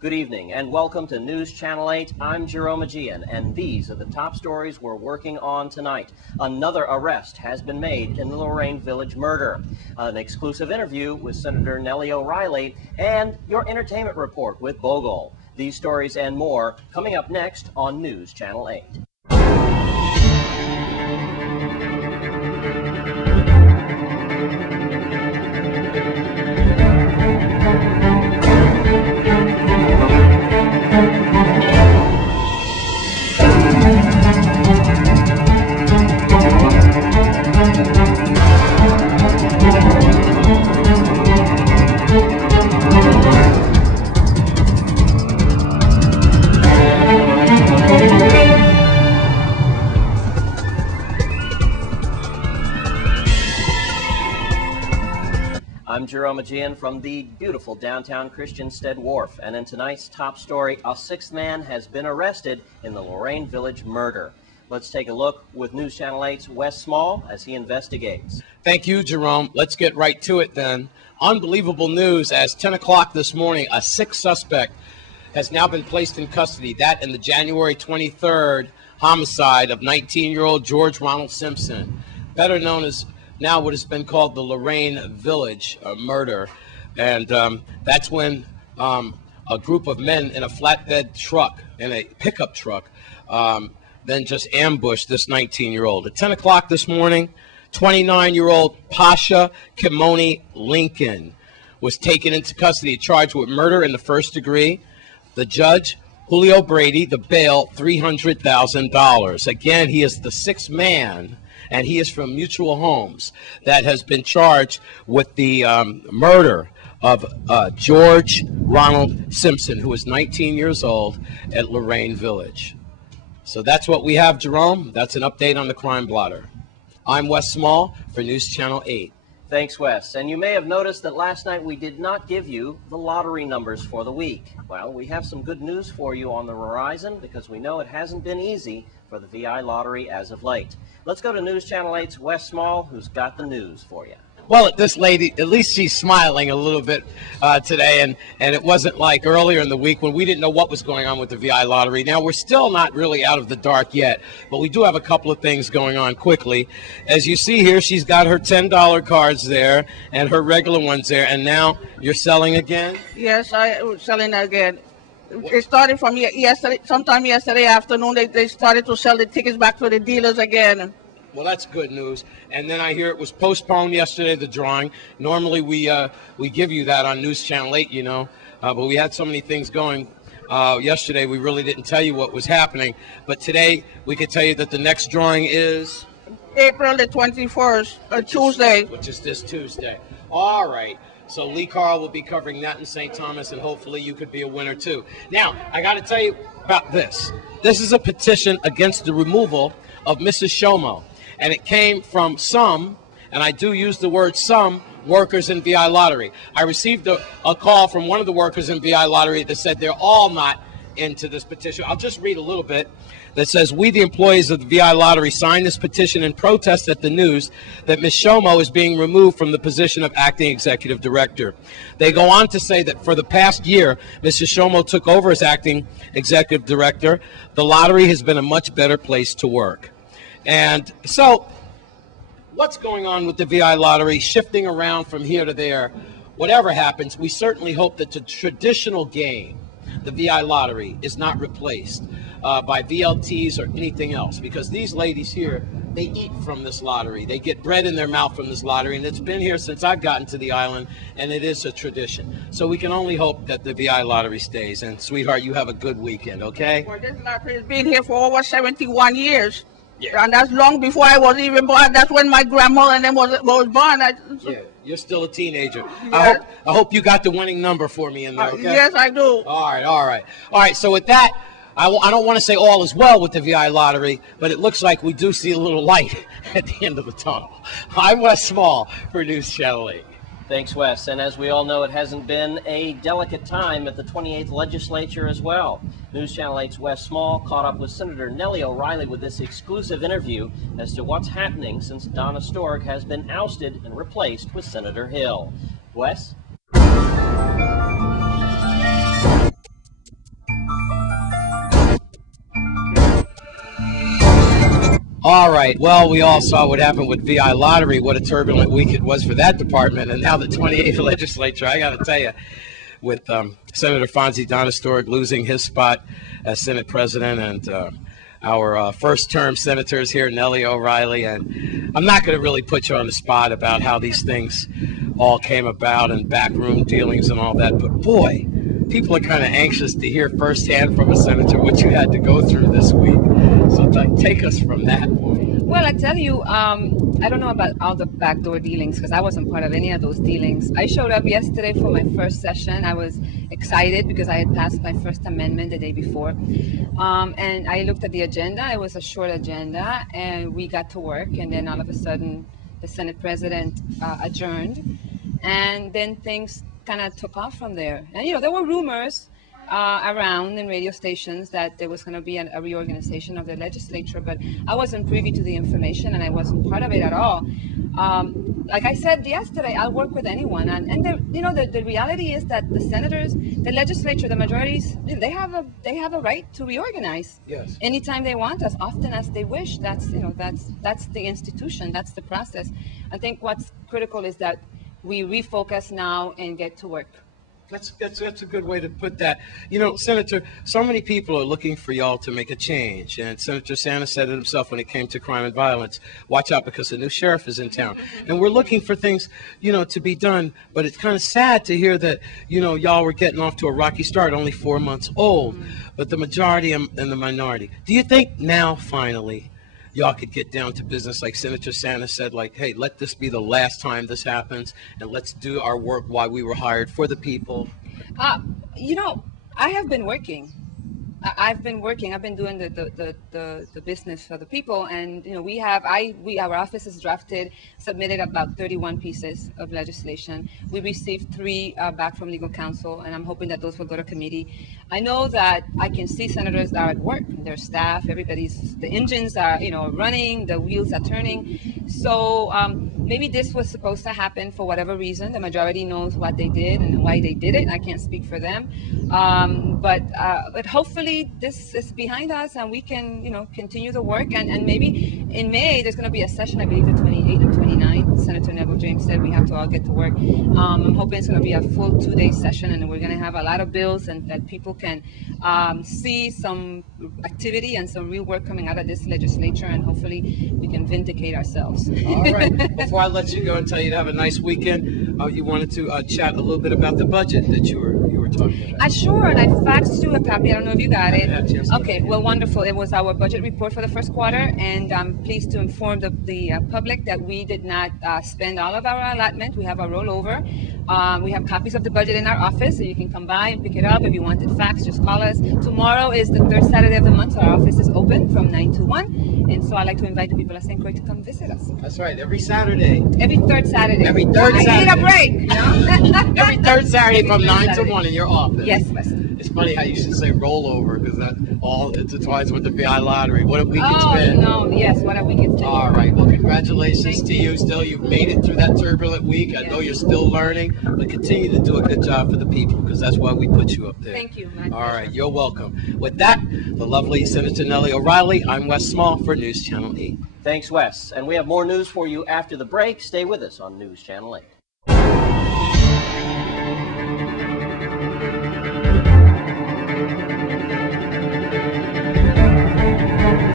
Good evening and welcome to News Channel 8. I'm Jerome Aegean, and these are the top stories we're working on tonight. Another arrest has been made in the Lorraine Village murder, an exclusive interview with Senator Nellie O'Reilly, and your entertainment report with Bogle. These stories and more coming up next on News Channel 8. I'm Jerome Aegean from the beautiful downtown Christiansted Wharf, and in tonight's top story, a sixth man has been arrested in the Lorraine Village murder. Let's take a look with News Channel 8's Wes Small as he investigates. Thank you, Jerome. Let's get right to it then. Unbelievable news as 10 o'clock this morning, a sixth suspect has now been placed in custody. That in the January 23rd homicide of 19-year-old George Ronald Simpson, better known as now what has been called the Lorraine Village murder. And that's when a group of men in a flatbed truck, in a pickup truck, then just ambushed this 19-year-old. At 10 o'clock this morning, 29-year-old Pasha Kimoni Lincoln was taken into custody, charged with murder in the first degree. The judge, Julio Brady, the bail, $300,000. Again, he is the sixth man, and he is from Mutual Homes, that has been charged with the murder of George Ronald Simpson, who was 19 years old, at Lorraine Village. So that's what we have, Jerome. That's an update on the crime blotter. I'm Wes Small for News Channel 8. Thanks, Wes. And you may have noticed that last night we did not give you the lottery numbers for the week. Well, we have some good news for you on the horizon because we know it hasn't been easy for the VI lottery as of late. Let's go to News Channel 8's Wes Small, who's got the news for you. Well, this lady, at least she's smiling a little bit today, and it wasn't like earlier in the week when we didn't know what was going on with the VI lottery. Now, we're still not really out of the dark yet, but we do have a couple of things going on quickly. As you see here, she's got her $10 cards there and her regular ones there, and now you're selling again? Yes, I was selling again. It started from yesterday, sometime yesterday afternoon. They started to sell the tickets back to the dealers again. Well, that's good news. And then I hear it was postponed yesterday, the drawing. Normally we give you that on News Channel 8, you know, but we had so many things going yesterday we really didn't tell you what was happening. But today we could tell you that the next drawing is April the 21st, Tuesday. Which is this Tuesday. All right. So Lee Carl will be covering that in St. Thomas, and hopefully you could be a winner too. Now, I got to tell you about this. This is a petition against the removal of Mrs. Shomo. And it came from some, and I do use the word some, workers in VI Lottery. I received a call from one of the workers in VI Lottery that said they're all not into this petition. I'll just read a little bit that says, we, the employees of the VI Lottery, signed this petition in protest at the news that Ms. Shomo is being removed from the position of acting executive director. They go on to say that for the past year, Mrs. Shomo took over as acting executive director. The lottery has been a much better place to work. And so, what's going on with the VI lottery, shifting around from here to there? Whatever happens, we certainly hope that the traditional game, the VI lottery, is not replaced by VLTs or anything else, because these ladies here, they eat from this lottery. They get bread in their mouth from this lottery, and it's been here since I've gotten to the island, and it is a tradition. So we can only hope that the VI lottery stays. And, sweetheart, you have a good weekend, okay? Well, this lottery has been here for over 71 years. Yeah. And that's long before I was even born. That's when my grandmother and them was born. Yeah, you're still a teenager. Yeah. I hope you got the winning number for me in there, okay? Yes, I do. All right, all right. All right, so with that, I don't want to say all is well with the VI lottery, but it looks like we do see a little light at the end of the tunnel. I'm Wes Small for News Channel 8. Thanks, Wes. And as we all know, it hasn't been a delicate time at the 28th legislature as well. News Channel 8's Wes Small caught up with Senator Nellie O'Reilly with this exclusive interview as to what's happening since Donna Stork has been ousted and replaced with Senator Hill. Wes? All right. Well, we all saw what happened with VI Lottery, what a turbulent week it was for that department. And now the 28th legislature, I got to tell you, with Senator Fonzie Donistorg losing his spot as Senate President and our first-term senators here, Nellie O'Reilly. And I'm not going to really put you on the spot about how these things all came about and backroom dealings and all that. But, boy, people are kind of anxious to hear firsthand from a senator what you had to go through this week. So take us from that point. Well, I tell you, I don't know about all the backdoor dealings because I wasn't part of any of those dealings. I showed up yesterday for my first session. I was excited because I had passed my first amendment the day before. And I looked at the agenda. It was a short agenda, and we got to work. And then all of a sudden, the Senate President adjourned. And then things kind of took off from there. And, you know, there were rumors around in radio stations that there was going to be a reorganization of the legislature, but I wasn't privy to the information and I wasn't part of it at all. Like I said yesterday, I'll work with anyone, and the reality is that the senators, the legislature, the majorities, they have a right to reorganize. Yes. Anytime they want, as often as they wish. That's the institution. That's the process. I think what's critical is that we refocus now and get to work. That's a good way to put that. You know, Senator, so many people are looking for y'all to make a change. And Senator Sanders said it himself when it came to crime and violence. Watch out because the new sheriff is in town. And we're looking for things, you know, to be done. But it's kind of sad to hear that, you know, y'all were getting off to a rocky start, only 4 months old. But the majority and the minority. Do you think now, finally, y'all could get down to business like Senator Sanders said, like, hey, let this be the last time this happens, and let's do our work while we were hired for the people? You know, I have been working. I've been working. I've been doing the business for the people, and you know, our office has submitted about 31 pieces of legislation. We received 3 back from legal counsel, and I'm hoping that those will go to committee. I know that I can see senators that are at work, their staff, the engines are, you know, running, the wheels are turning. So maybe this was supposed to happen for whatever reason. The majority knows what they did and why they did it. I can't speak for them, but hopefully this is behind us and we can, you know, continue the work, and maybe in May there's going to be a session, I believe the 28th and 29th. Senator Neville James said we have to all get to work. I'm hoping it's going to be a full 2-day session, and we're going to have a lot of bills, and that people can see some activity and some real work coming out of this legislature, and hopefully we can vindicate ourselves. All right. Before I let you go and tell you to have a nice weekend, you wanted to chat a little bit about the budget that you were talking about. Sure, and I faxed you a copy. I don't know if you got it. Okay, well, wonderful. It was our budget report for the first quarter, and I'm pleased to inform the public that we did not spend all of our allotment. We have a rollover. We have copies of the budget in our office, so you can come by and pick it up. If you want it faxed, just call us. Tomorrow is the 3rd Saturday of the month, so our office is open from 9 to 1, and so I'd like to invite the people of St. Croix to come visit us. That's right, every Saturday. Every 3rd Saturday. Every 3rd Saturday. I need a break. You know? Every 3rd Saturday from 9 to 1 in your office. Yes, Weston. It's funny how you should say rollover, because that all intertwines with the VI lottery. What a week it's been. Oh, no, yes, what a week it's been. All right, well, congratulations to you. Still, you've made it through that turbulent week. I know you're still learning, but continue to do a good job for the people, because that's why we put you up there. Thank you. All right, you're welcome. With that, the lovely Senator Nellie O'Reilly, I'm Wes Small for News Channel 8. Thanks, Wes. And we have more news for you after the break. Stay with us on News Channel 8.